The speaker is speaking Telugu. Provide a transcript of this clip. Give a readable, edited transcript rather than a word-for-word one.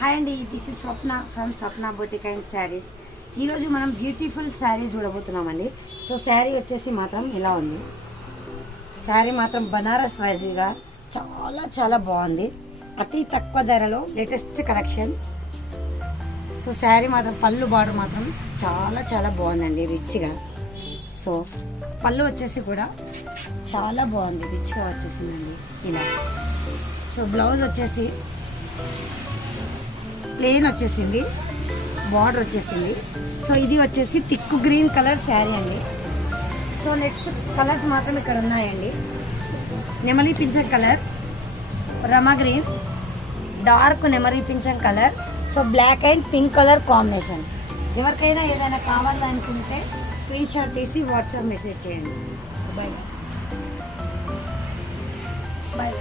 హాయ్ అండి, this is Swapna from Swapna boutique and saris. ఈరోజు మనం బ్యూటిఫుల్ శారీస్ చూడబోతున్నామండి. సో శారీ వచ్చేసి మాత్రం ఇలా ఉంది. శారీ మాత్రం బనారస్ వైజ్గా చాలా చాలా బాగుంది. అతి తక్కువ ధరలో లేటెస్ట్ కలెక్షన్. సో శారీ మాత్రం పళ్ళు బార్డర్ మాత్రం చాలా చాలా బాగుందండి, రిచ్గా. సో పళ్ళు వచ్చేసి కూడా చాలా బాగుంది, రిచ్గా వచ్చేసిందండి ఇలా. సో బ్లౌజ్ వచ్చేసి ప్లెయిన్ వచ్చేసింది, బార్డర్ వచ్చేసింది. సో ఇది వచ్చేసి థిక్ గ్రీన్ కలర్ శారీ అండి. సో నెక్స్ట్ కలర్స్ మాత్రం ఇక్కడ ఉన్నాయండి. నెమలి పింఛం కలర్, రమా గ్రీన్, డార్క్ నెమలి పింఛం colour, so black and pink colour combination. ఎవరికైనా ఏదైనా కావాలనుకుంటే స్క్రీన్ షాట్ తీసి వాట్సాప్ మెసేజ్ చేయండి. So bye bye.